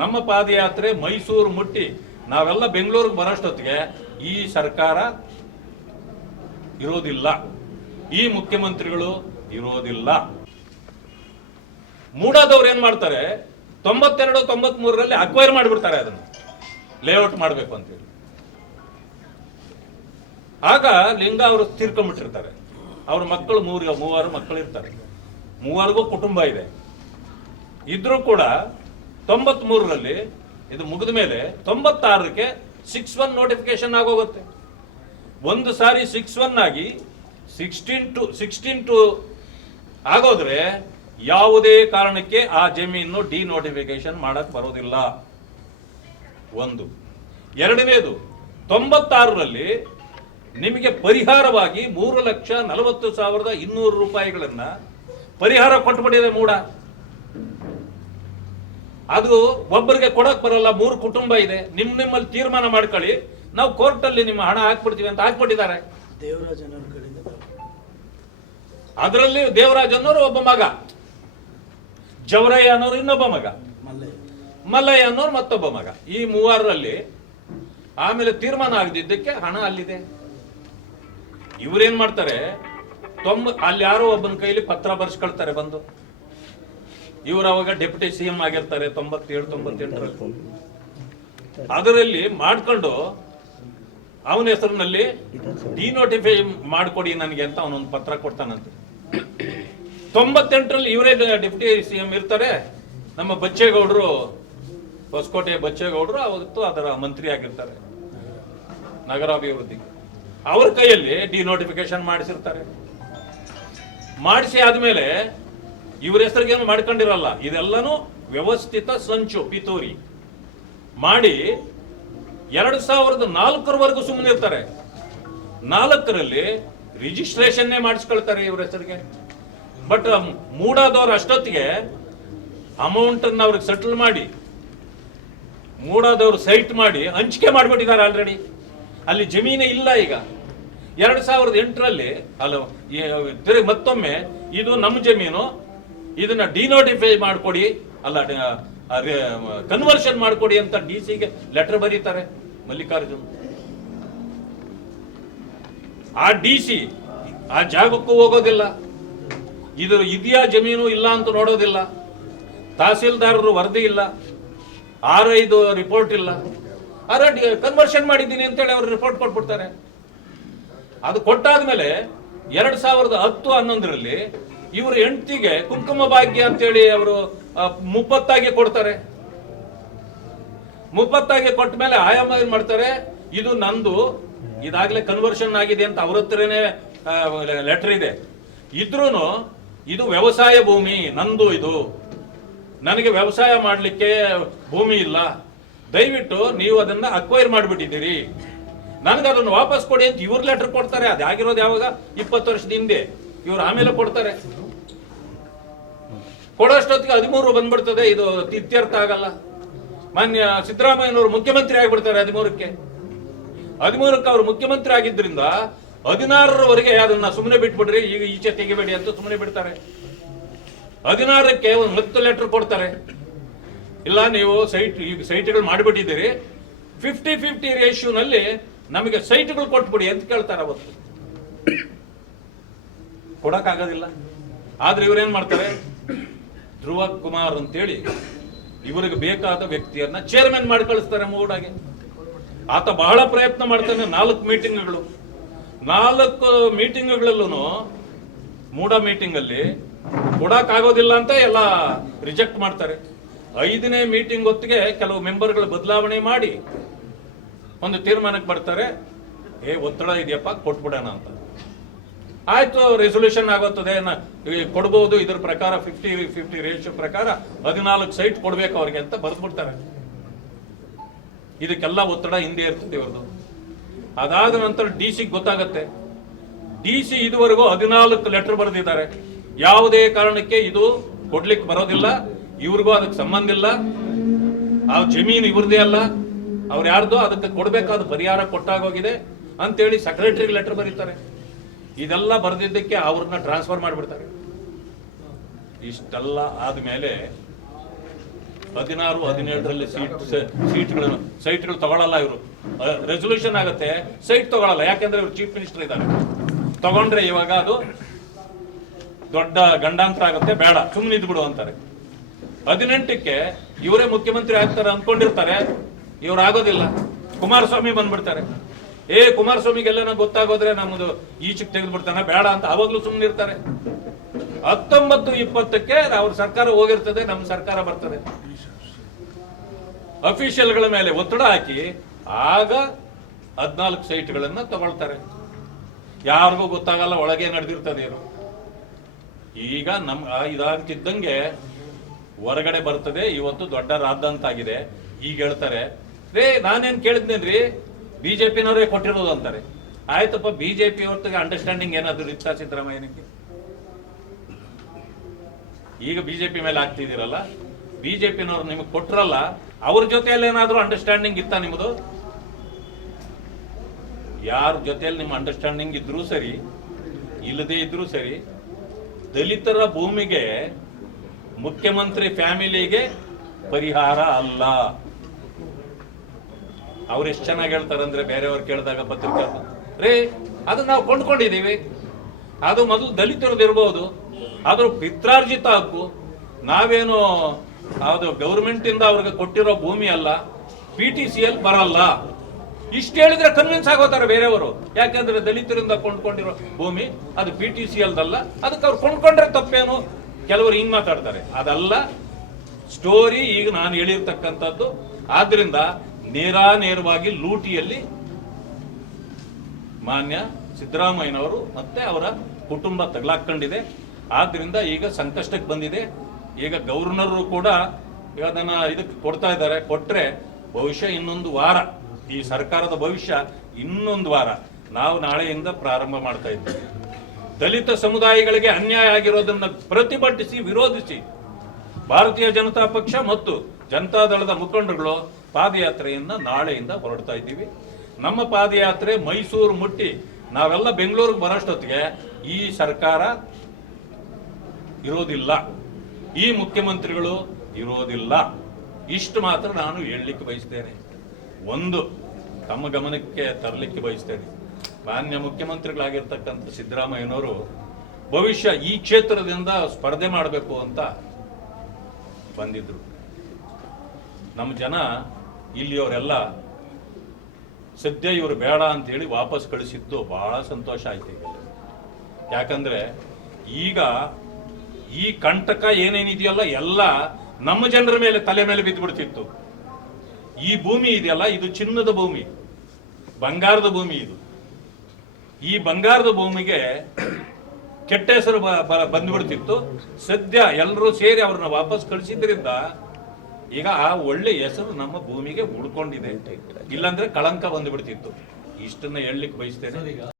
ನಮ್ಮ ಪಾದಯಾತ್ರೆ ಮೈಸೂರು ಮುಟ್ಟಿ. ನಾವೆಲ್ಲ ಬೆಂಗಳೂರಿಗೆ ಬರೋಷ್ಟೊತ್ತಿಗೆ ಈ ಸರ್ಕಾರ ಇರೋದಿಲ್ಲ. ಈ ಮುಖ್ಯಮಂತ್ರಿಗಳು ಇರೋದಿಲ್ಲ. ಮೂಡಾದವ್ರು ಏನ್ ಮಾಡ್ತಾರೆ? ತೊಂಬತ್ತೆರಡು ತೊಂಬತ್ ಮೂರರಲ್ಲಿ ಅಕ್ವೈರ್ ಮಾಡಿಬಿಡ್ತಾರೆ ಅದನ್ನು. ಲೇಔಟ್ ಮಾಡಬೇಕು ಅಂತೇಳಿ. ಆಗ ಲಿಂಗ ಅವರು ತೀರ್ಕೊಂಡ್ಬಿಟ್ಟಿರ್ತಾರೆ. ಅವ್ರ ಮಕ್ಕಳು ಮೂರು, ಮೂವರು ಮಕ್ಕಳು ಇರ್ತಾರೆ ಮೂವರಿಗೂ ಕುಟುಂಬ ಇದೆ. ಇದ್ರೂ ಕೂಡ ತೊಂಬತ್ ಮೂರರಲ್ಲಿ ಇದು ಮುಗಿದ ಮೇಲೆ ತೊಂಬತ್ತಾರಕ್ಕೆ ಸಿಕ್ಸ್ ಒನ್ ನೋಟಿಫಿಕೇಶನ್ ಆಗೋಗುತ್ತೆ. ಒಂದು ಸಾರಿ ಸಿಕ್ಸ್ ಒನ್ ಆಗಿ ಸಿಕ್ಸ್ಟೀನ್ ಟು ಸಿಕ್ಸ್ಟೀನ್ ಟು ಆಗೋದ್ರೆ ಯಾವುದೇ ಕಾರಣಕ್ಕೆ ಆ ಜಮೀನು ಡಿ ನೋಟಿಫಿಕೇಶನ್ ಮಾಡಕ್ ಬರೋದಿಲ್ಲ. ಒಂದು. ಎರಡನೇದು, ತೊಂಬತ್ತಾರರಲ್ಲಿ ನಿಮಗೆ ಪರಿಹಾರವಾಗಿ ಮೂರು ಲಕ್ಷ ನಲವತ್ತು ಸಾವಿರದ ಇನ್ನೂರು ರೂಪಾಯಿಗಳನ್ನು ಪರಿಹಾರ ಕೊಟ್ಬಿಟ್ಟಿದೆ ಮೂಡ. ಅದು ಒಬ್ಬರಿಗೆ ಕೊಡಕ್ ಬರಲ್ಲ ಮೂರು ಕುಟುಂಬ ಇದೆ. ನಿಮ್ ನಿಮ್ಮಲ್ಲಿ ತೀರ್ಮಾನ ಮಾಡ್ಕೊಳ್ಳಿ. ನಾವು ಕೋರ್ಟಲ್ಲಿ ನಿಮ್ಮ ಹಣ ಹಾಕ್ಬಿಡ್ತೀವಿ ಅಂತ ಹಾಕ್ಬಿಟ್ಟಿದ್ದಾರೆ. ಅದರಲ್ಲಿ ದೇವರಾಜ್ ಅನ್ನೋರು ಒಬ್ಬ ಮಗ. ಜವರಯ್ಯ ಅನ್ನೋರು ಇನ್ನೊಬ್ಬ ಮಗ. ಮಲ್ಲಯ್ಯ. ಅನ್ನೋರು ಮತ್ತೊಬ್ಬ ಮಗ. ಈ ಮೂವರಲ್ಲಿ ಆಮೇಲೆ ತೀರ್ಮಾನ ಆಗದಿದ್ದಕ್ಕೆ ಹಣ ಅಲ್ಲಿದೆ. ಇವ್ರೇನ್ ಮಾಡ್ತಾರೆ? ತೊಂಬ ಅಲ್ಲಿ ಯಾರೋ ಒಬ್ಬನ ಕೈಲಿ ಪತ್ರ ಬರ್ಸ್ಕೊಳ್ತಾರೆ ಬಂದು. ಇವರು ಅವಾಗ ಡೆಪ್ಯೂಟಿ ಸಿ ಎಂ ಆಗಿರ್ತಾರೆ, ತೊಂಬತ್ತೇಳು, ತೊಂಬತ್ತೆಂಟರಲ್ಲಿ. ಅದರಲ್ಲಿ ಮಾಡ್ಕೊಂಡು ಅವನ ಹೆಸರಿನಲ್ಲಿ ಡಿನೋಟಿಫೈ ಮಾಡಿಕೊಡಿ ನನಗೆ ಅಂತ ಅವನೊಂದು ಪತ್ರ ಕೊಡ್ತಾನಂತೆ. ತೊಂಬತ್ತೆಂಟರಲ್ಲಿ ಇವರೇ ಡೆಪ್ಯೂಟಿ ಸಿ ಎಂ ಇರ್ತಾರೆ. ನಮ್ಮ ಬಚ್ಚೇಗೌಡರು ಹೊಸಕೋಟೆ ಬಚ್ಚೇಗೌಡರು ಅವತ್ತು ಅದರ ಮಂತ್ರಿ ಆಗಿರ್ತಾರೆ. ನಗರಾಭಿವೃದ್ಧಿ. ಅವ್ರ ಕೈಯಲ್ಲಿ ಡಿನೋಟಿಫಿಕೇಶನ್ ಮಾಡಿಸಿರ್ತಾರೆ. ಮಾಡಿಸಿ ಆದ್ಮೇಲೆ ಇವ್ರ ಹೆಸರಿಗೇನು ಮಾಡ್ಕೊಂಡಿರಲ್ಲ? ಇದೆಲ್ಲನೂ ವ್ಯವಸ್ಥಿತ ಸಂಚು, ಪಿತೂರಿ. ಮಾಡಿ ಎರಡು ಸಾವಿರದ ನಾಲ್ಕರವರೆಗೂ ಸುಮ್ಮನೆ ಇರ್ತಾರೆ ನಾಲ್ಕರಲ್ಲಿ ರಿಜಿಸ್ಟ್ರೇಷನ್ನೇ ಮಾಡಿಸ್ಕೊಳ್ತಾರೆ ಇವ್ರ ಹೆಸರಿಗೆ. ಬಟ್ ಮೂಡಾದವ್ರು ಅಷ್ಟೊತ್ತಿಗೆ ಅಮೌಂಟ್ ಅನ್ನ ಅವ್ರಿಗೆ ಸೆಟಲ್ ಮಾಡಿ, ಮೂಡಾದವ್ರು ಸೈಟ್ ಮಾಡಿ ಹಂಚಿಕೆ ಮಾಡಿಬಿಟ್ಟಿದ್ದಾರೆ ಆಲ್ರೆಡಿ ಅಲ್ಲಿ ಜಮೀನೇ ಇಲ್ಲ ಈಗ. ಎರಡು ಸಾವಿರದ ಎಂಟರಲ್ಲಿ ಅಲ್ಲ ಮತ್ತೊಮ್ಮೆ, ಇದು ನಮ್ಮ ಜಮೀನು ಇದನ್ನ ಡಿನೋಟಿಫೈ ಮಾಡಿಕೊಡಿ. ಅಲ್ಲ ಕನ್ವರ್ಷನ್ ಮಾಡಿಕೊಡಿ ಅಂತ ಡಿ ಸಿಗೆ ಲೆಟರ್ ಬರೀತಾರೆ ಮಲ್ಲಿಕಾರ್ಜುನ್. ಆ ಡಿ ಸಿ ಆ ಜಾಗಕ್ಕೂ ಹೋಗೋದಿಲ್ಲ. ಇದು ಇದೆಯಾ ಜಮೀನು ಇಲ್ಲ ಅಂತ ನೋಡೋದಿಲ್ಲ. ತಹಸೀಲ್ದಾರರು ವರದಿ ಇಲ್ಲ. ಆರ್ ಐದು ರಿಪೋರ್ಟ್ ಇಲ್ಲ. ಆರ ಕನ್ವರ್ಷನ್ ಮಾಡಿದ್ದೀನಿ ಅಂತೇಳಿ ಅವರು ರಿಪೋರ್ಟ್ ಕೊಟ್ಬಿಡ್ತಾರೆ. ಅದು ಕೊಟ್ಟಾದ್ಮೇಲೆ ಎರಡ್ ಸಾವಿರದ ಹತ್ತು ಹನ್ನೊಂದರಲ್ಲಿ ಇವರು ಹೆಂಡತಿಗೆ ಕುಂಕುಮ ಭಾಗ್ಯ ಅಂತೇಳಿ ಅವರು ಮುಪ್ಪತ್ತಾಗಿ ಕೊಡ್ತಾರೆ. ಮುಪ್ಪತ್ತಾಗಿ ಕೊಟ್ಟ ಮೇಲೆ ಆಯಾಮ ಏನ್ ಮಾಡ್ತಾರೆ? ಇದು ನಂದು, ಇದಾಗ್ಲೇ ಕನ್ವರ್ಷನ್ ಆಗಿದೆ ಅಂತ ಅವ್ರ ಹತ್ರನೇ ಲೆಟರ್ ಇದೆ. ಇದ್ರೂ ಇದು ವ್ಯವಸಾಯ ಭೂಮಿ, ನಂದು ಇದು. ನನಗೆ ವ್ಯವಸಾಯ ಮಾಡಲಿಕ್ಕೆ ಭೂಮಿ ಇಲ್ಲ. ದಯವಿಟ್ಟು ನೀವು ಅದನ್ನ ಅಕ್ವೈರ್ ಮಾಡಿಬಿಟ್ಟಿದ್ದೀರಿ. ನನಗೆ ಅದನ್ನು ವಾಪಸ್ ಕೊಡಿ ಅಂತ ಇವ್ರ ಲೆಟರ್ ಕೊಡ್ತಾರೆ. ಅದಾಗಿರೋದು ಯಾವಾಗ? ಇಪ್ಪತ್ತು ವರ್ಷದ ಹಿಂದೆ. ಇವ್ರು ಆಮೇಲೆ ಕೊಡ್ತಾರೆ. ಕೊಡೋಷ್ಟೊತ್ತಿಗೆ ಹದಿಮೂರು ಬಂದ್ಬಿಡ್ತದೆ, ಇದು ಇತ್ಯರ್ಥ ಆಗಲ್ಲ. ಮಾನ್ಯ ಸಿದ್ದರಾಮಯ್ಯನವರು ಮುಖ್ಯಮಂತ್ರಿ ಆಗಿಬಿಡ್ತಾರೆ ಹದಿಮೂರಕ್ಕೆ. ಹದಿಮೂರಕ್ಕೆ ಅವರು ಮುಖ್ಯಮಂತ್ರಿ ಆಗಿದ್ರಿಂದ ಹದಿನಾರರವರೆಗೆ ಅದನ್ನ ಸುಮ್ಮನೆ ಬಿಟ್ಬಿಡ್ರಿ, ಈಗ ಈಚೆ ತೆಗಿಬೇಡಿ ಅಂತ ಸುಮ್ಮನೆ ಬಿಡ್ತಾರೆ. ಹದಿನಾರಕ್ಕೆ ಒಂದು ಹತ್ತು ಲೆಟರ್ ಕೊಡ್ತಾರೆ. ಇಲ್ಲ, ನೀವು ಸೈಟ್, ಈಗ ಸೈಟ್ಗಳು ಮಾಡಿಬಿಟ್ಟಿದ್ದೀರಿ. ಫಿಫ್ಟಿ ಫಿಫ್ಟಿ ರೇಷ್ಯೂನಲ್ಲಿ ನಮಗೆ ಸೈಟ್ಗಳು ಕೊಟ್ಬಿಡಿ ಅಂತ ಕೇಳ್ತಾರೆ ಅವತ್ತು. ಕೊಡಕ್ಕಾಗೋದಿಲ್ಲ. ಆದ್ರೆ ಇವ್ರೇನ್ ಮಾಡ್ತಾರೆ? ಧ್ರುವ ಕುಮಾರ್ ಅಂತೇಳಿ ಇವರಿಗೆ ಬೇಕಾದ ವ್ಯಕ್ತಿಯನ್ನ ಚೇರ್ಮನ್ ಮಾಡಿ ಕಳಿಸ್ತಾರೆ ಮೂಡಾಗೆ. ಆತ ಬಹಳ ಪ್ರಯತ್ನ ಮಾಡ್ತಾನೆ ನಾಲ್ಕು ಮೀಟಿಂಗ್ಗಳು ನಾಲ್ಕು ಮೀಟಿಂಗ್ಗಳಲ್ಲೂ ಮೂಡ ಮೀಟಿಂಗ್ ಅಲ್ಲಿ ಕೊಡಕ್ಕಾಗೋದಿಲ್ಲ ಅಂತ ಎಲ್ಲ ರಿಜೆಕ್ಟ್ ಮಾಡ್ತಾರೆ. ಐದನೇ ಮೀಟಿಂಗ್ ಹೊತ್ತಿಗೆ ಕೆಲವು ಮೆಂಬರ್ಗಳ ಬದಲಾವಣೆ ಮಾಡಿ ಒಂದು ತೀರ್ಮಾನಕ್ಕೆ ಬರ್ತಾರೆ. ಏ, ಒತ್ತಡ ಇದೆಯಪ್ಪ, ಕೊಟ್ಬಿಡೋಣ ಅಂತ. ಆಯ್ತು ರೆಸೊಲ್ಯೂಷನ್ ಆಗುತ್ತದೆ ಕೊಡ್ಬೋದು, ಇದ್ರ ಪ್ರಕಾರ ಫಿಫ್ಟಿ ಫಿಫ್ಟಿ ರೇಷಿಯೋ ಪ್ರಕಾರ ಹದಿನಾಲ್ಕು ಸೈಟ್ ಕೊಡ್ಬೇಕು ಅವ್ರಿಗೆ ಅಂತ ಬರ್ದ್ಬಿಡ್ತಾರೆ. ಇದಕ್ಕೆಲ್ಲ ಒತ್ತಡ ಹಿಂದೆ ಇರ್ತದೆ ಇವ್ರದ್ದು. ಅದಾದ ನಂತರ ಡಿ ಸಿ ಗೊತ್ತಾಗತ್ತೆ. ಡಿ ಸಿ ಇದುವರೆಗೂ ಹದಿನಾಲ್ಕು ಲೆಟರ್ ಬರೆದಿದ್ದಾರೆ. ಯಾವುದೇ ಕಾರಣಕ್ಕೆ ಇದು ಕೊಡ್ಲಿಕ್ಕೆ ಬರೋದಿಲ್ಲ, ಇವ್ರಿಗೂ ಅದಕ್ಕೆ ಸಂಬಂಧ ಇಲ್ಲ. ಆ ಜಮೀನು ಇವ್ರದೇ ಅಲ್ಲ. ಅವ್ರು ಯಾರ್ದು ಅದಕ್ಕೆ ಕೊಡಬೇಕಾದ ಪರಿಹಾರ ಕೊಟ್ಟಾಗೋಗಿದೆ. ಅಂತೇಳಿ ಸೆಕ್ರೆಟರಿಗೆ ಲೆಟರ್ ಬರೀತಾರೆ. ಇದೆಲ್ಲ ಬರೆದಿದ್ದಕ್ಕೆ ಅವ್ರನ್ನ ಟ್ರಾನ್ಸ್ಫರ್ ಮಾಡಿಬಿಡ್ತಾರೆ. ಇಷ್ಟೆಲ್ಲ ಆದ್ಮೇಲೆ ಹದಿನಾರು, ಹದಿನೇಳರಲ್ಲಿ ಸೀಟ್ ಸೀಟ್ಗಳು ಸೈಟ್ಗಳು ತಗೊಳ್ಳಲ್ಲ ಇವರು. ರೆಸೊಲ್ಯೂಷನ್ ಆಗುತ್ತೆ ಸೈಟ್ ತಗೊಳ್ಳಲ್ಲ ಯಾಕಂದ್ರೆ ಇವರು ಚೀಫ್ ಮಿನಿಸ್ಟರ್ ಇದ್ದಾರೆ. ತಗೊಂಡ್ರೆ ಇವಾಗ ಅದು ದೊಡ್ಡ ಗಂಡಾಂತರ ಆಗುತ್ತೆ, ಬೇಡ ಸುಮ್ಮನೆ ಇದ್ಬಿಡು ಅಂತಾರೆ. ಹದಿನೆಂಟಕ್ಕೆ ಇವರೇ ಮುಖ್ಯಮಂತ್ರಿ ಆಗ್ತಾರೆ ಅನ್ಕೊಂಡಿರ್ತಾರೆ ಇವ್ರು ಆಗೋದಿಲ್ಲ. ಕುಮಾರಸ್ವಾಮಿ ಬಂದ್ಬಿಡ್ತಾರೆ. ಏ, ಕುಮಾರಸ್ವಾಮಿಗೆಲ್ಲ ಗೊತ್ತಾಗೋದ್ರೆ ನಮ್ಮದು ಈಚೆಗೆ ತೆಗೆದು ಬಿಡ್ತಾನೆ ಬೇಡ ಅಂತ ಅವಾಗ್ಲೂ ಸುಮ್ಮನೆ ಇರ್ತಾರೆ. ಹತ್ತೊಂಬತ್ತು ಇಪ್ಪತ್ತಕ್ಕೆ ಅವ್ರ ಸರ್ಕಾರ ಹೋಗಿರ್ತದೆ ನಮ್ಮ ಸರ್ಕಾರ ಬರ್ತದೆ. ಅಫಿಷಿಯಲ್ಗಳ ಮೇಲೆ ಒತ್ತಡ ಹಾಕಿ ಆಗ ಹದ್ನಾಲ್ಕು ಸೈಟ್ಗಳನ್ನ ತಗೊಳ್ತಾರೆ. ಯಾರಿಗೂ ಗೊತ್ತಾಗಲ್ಲ ಒಳಗೆ ನಡೆದಿರ್ತದೆ ಏನು ಈಗ ನಮ್ ಇದಾಗ್ತಿದ್ದಂಗೆ ಹೊರಗಡೆ ಬರ್ತದೆ, ಇವತ್ತು ದೊಡ್ಡ ರಾದ್ದಂತಾಗಿದೆ. ಈಗ ಹೇಳ್ತಾರೆ, ರೇ, ನಾನೇನ್ ಕೇಳಿದ್ನೇನ್ರಿ? ಬಿಜೆಪಿನವರೇ ಕೊಟ್ಟಿರೋದು ಅಂತಾರೆ. ಆಯ್ತಪ್ಪ, ಬಿಜೆಪಿ ಹೊತ್ತಿಗೆ ಅಂಡರ್ಸ್ಟ್ಯಾಂಡಿಂಗ್ ಏನಾದ್ರು ಇತ್ತ ಸಿದ್ದರಾಮಯ್ಯನಿಗೆ? ಈಗ ಬಿಜೆಪಿ ಮೇಲೆ ಆಗ್ತಿದ್ದೀರಲ್ಲ, ಬಿಜೆಪಿನವ್ರು ನಿಮಗೆ ಕೊಟ್ರಲ್ಲ, ಅವ್ರ ಜೊತೆಯಲ್ಲಿ ಏನಾದರೂ ಅಂಡರ್ಸ್ಟ್ಯಾಂಡಿಂಗ್ ಇತ್ತ ನಿಮ್ಮದು ಯಾರ ಜೊತೆಯಲ್ಲಿ ನಿಮ್ಮ ಅಂಡರ್ಸ್ಟ್ಯಾಂಡಿಂಗ್ ಇದ್ರೂ ಸರಿ, ಇಲ್ಲದೆ ಇದ್ರೂ ಸರಿ, ದಲಿತರ ಭೂಮಿಗೆ ಮುಖ್ಯಮಂತ್ರಿ ಫ್ಯಾಮಿಲಿಗೆ ಪರಿಹಾರ ಅಲ್ಲ. ಅವ್ರು ಎಷ್ಟು ಚೆನ್ನಾಗಿ ಹೇಳ್ತಾರಂದ್ರೆ ಬೇರೆಯವ್ರು ಕೇಳಿದಾಗ ಪತ್ರಿಕಾ ರೇ ಅದು ನಾವು ಕೊಂಡ್ಕೊಂಡಿದೀವಿ. ಅದು ಮೊದಲು ದಲಿತರದ್ದು ಇರ್ಬೋದು. ಆದ್ರೂ ಪಿತ್ರಾರ್ಜಿತ ಹಕ್ಕು, ನಾವೇನು ಅದು ಗೌರ್ಮೆಂಟ್ ಇಂದ ಅವ್ರಿಗೆ ಕೊಟ್ಟಿರೋ ಭೂಮಿ ಅಲ್ಲ, ಪಿ ಟಿ ಸಿ ಎಲ್ ಬರಲ್ಲ. ಇಷ್ಟು ಹೇಳಿದ್ರೆ ಕನ್ವಿನ್ಸ್ ಆಗೋತಾರೆ ಬೇರೆಯವರು. ಯಾಕಂದ್ರೆ ದಲಿತರಿಂದ ಕೊಂಡ್ಕೊಂಡಿರೋ ಭೂಮಿ, ಅದು ಪಿ ಟಿ ಸಿ ಎಲ್ದಲ್ಲ ಅದಕ್ಕೆ ಅವ್ರು ಕೊಂಡ್ಕೊಂಡ್ರೆ ತಪ್ಪೇನು? ಕೆಲವರು ಹಿಂಗ್ ಮಾತಾಡ್ತಾರೆ. ಅದಲ್ಲ ಸ್ಟೋರಿ ಈಗ ನಾನು ಹೇಳಿರ್ತಕ್ಕಂಥದ್ದು. ಆದ್ರಿಂದ ನೇರಾನೇರವಾಗಿ ಲೂಟಿಯಲ್ಲಿ ಮಾನ್ಯ ಸಿದ್ದರಾಮಯ್ಯನವರು ಮತ್ತೆ ಅವರ ಕುಟುಂಬ ತಗಲಾಕೊಂಡಿದೆ ಆದ್ರಿಂದ ಈಗ ಸಂಕಷ್ಟಕ್ಕೆ ಬಂದಿದೆ. ಈಗ ಗವರ್ನರು ಕೂಡ ಅದನ್ನ ಇದಕ್ಕೆ ಕೊಡ್ತಾ ಇದ್ದಾರೆ. ಕೊಟ್ರೆ ಭವಿಷ್ಯ ಇನ್ನೊಂದು ವಾರ. ಈ ಸರ್ಕಾರದ ಭವಿಷ್ಯ ಇನ್ನೊಂದು ವಾರ. ನಾವು ನಾಳೆಯಿಂದ ಪ್ರಾರಂಭ ಮಾಡ್ತಾ ಇದ್ದೇವೆ. ದಲಿತ ಸಮುದಾಯಗಳಿಗೆ ಅನ್ಯಾಯ ಆಗಿರೋದನ್ನ ಪ್ರತಿಭಟಿಸಿ, ವಿರೋಧಿಸಿ ಭಾರತೀಯ ಜನತಾ ಪಕ್ಷ ಮತ್ತು ಜನತಾದಳದ ಮುಖಂಡರುಗಳು ಪಾದಯಾತ್ರೆಯನ್ನ ನಾಳೆಯಿಂದ ಹೊರಡ್ತಾ ಇದ್ದೀವಿ. ನಮ್ಮ ಪಾದಯಾತ್ರೆ ಮೈಸೂರು ಮುಟ್ಟಿ. ನಾವೆಲ್ಲ ಬೆಂಗಳೂರಿಗೆ ಬರೋಷ್ಟೊತ್ತಿಗೆ ಈ ಸರ್ಕಾರ ಇರೋದಿಲ್ಲ. ಈ ಮುಖ್ಯಮಂತ್ರಿಗಳು ಇರೋದಿಲ್ಲ. ಇಷ್ಟು ಮಾತ್ರ ನಾನು ಹೇಳಲಿಕ್ಕೆ ಬಯಸ್ತೇನೆ. ಒಂದು, ತಮ್ಮ ಗಮನಕ್ಕೆ ತರಲಿಕ್ಕೆ ಬಯಸ್ತೇನೆ. ಮಾನ್ಯ ಮುಖ್ಯಮಂತ್ರಿಗಳಾಗಿರ್ತಕ್ಕಂಥ ಸಿದ್ದರಾಮಯ್ಯನವರು ಭವಿಷ್ಯ ಈ ಕ್ಷೇತ್ರದಿಂದ ಸ್ಪರ್ಧೆ ಮಾಡಬೇಕು ಅಂತ ಬಂದಿದ್ರು. ನಮ್ಮ ಜನ ಇಲ್ಲಿಯವರೆಲ್ಲ ಸದ್ಯ ಇವರು ಬೇಡ ಅಂತೇಳಿ ವಾಪಸ್ ಕಳಿಸಿದ್ದು ಬಹಳ ಸಂತೋಷ ಆಯ್ತು ಈಗ. ಯಾಕಂದ್ರೆ ಈಗ ಈ ಕಂಟಕ ಏನೇನಿದೆಯಲ್ಲ ಎಲ್ಲ ನಮ್ಮ ಜನರ ಮೇಲೆ ತಲೆ ಮೇಲೆ ಬಿದ್ದುಬಿಡ್ತಿತ್ತು. ಈ ಭೂಮಿ ಇದೆಯಲ್ಲ, ಇದು ಚಿನ್ನದ ಭೂಮಿ, ಬಂಗಾರದ ಭೂಮಿ ಇದು. ಈ ಬಂಗಾರದ ಭೂಮಿಗೆ ಕೆಟ್ಟ ಹೆಸರು ಬಂದ್ಬಿಡ್ತಿತ್ತು. ಸದ್ಯ ಎಲ್ಲರೂ ಸೇರಿ ಅವ್ರನ್ನ ವಾಪಸ್ ಕಳಿಸಿದ್ರಿಂದ ಈಗ ಆ ಒಳ್ಳೆ ಹೆಸರು ನಮ್ಮ ಭೂಮಿಗೆ ಉಳ್ಕೊಂಡಿದೆ ಇಲ್ಲಾಂದ್ರೆ ಕಳಂಕ ಬಂದ್ಬಿಡ್ತಿತ್ತು. ಇಷ್ಟನ್ನ ಹೇಳಲಿಕ್ಕೆ ಬಯಸ್ತೇನೆ.